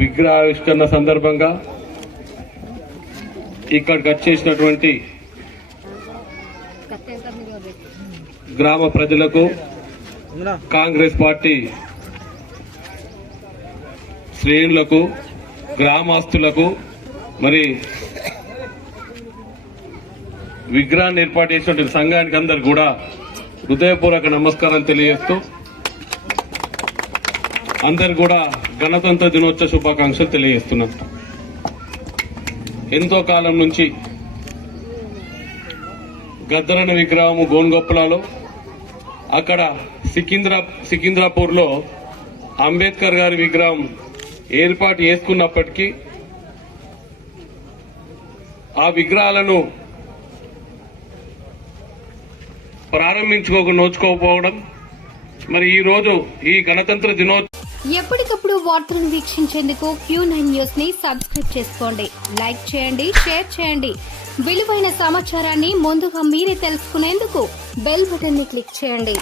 విగ్రహావిష్కరణ సందర్భంగా ఇక్కడికి వచ్చేసినటువంటి గ్రామ ప్రజలకు, కాంగ్రెస్ పార్టీ శ్రేణులకు, గ్రామస్తులకు, మరి విగ్రహాన్ని ఏర్పాటు చేసినటువంటి సంఘానికి అందరు కూడా హృదయపూర్వక నమస్కారం తెలియజేస్తూ అందరు కూడా గణతంత్ర దినోత్సవ శుభాకాంక్షలు తెలియజేస్తున్నాం. ఎంతో కాలం నుంచి గద్దరన్న విగ్రహము గోన్గొప్పలలో, అక్కడ సికింద్రాపూర్ లో అంబేద్కర్ గారి విగ్రహం ఏర్పాటు చేసుకున్నప్పటికీ ఆ విగ్రహాలను నోచుకోకపోవడం, మరి ఈ రోజు ఈ గణతంత్ర దినోత్సవం ఎప్పటికప్పుడు వార్తలను వీక్షించేందుకు Q9 న్యూస్ ని సబ్స్క్రైబ్ చేసుకోండి, లైక్ చేయండి, షేర్ చేయండి. విలువైన సమాచారాన్ని ముందుగా మీరే తెలుసుకునేందుకు బెల్ బటన్ ని క్లిక్ చేయండి.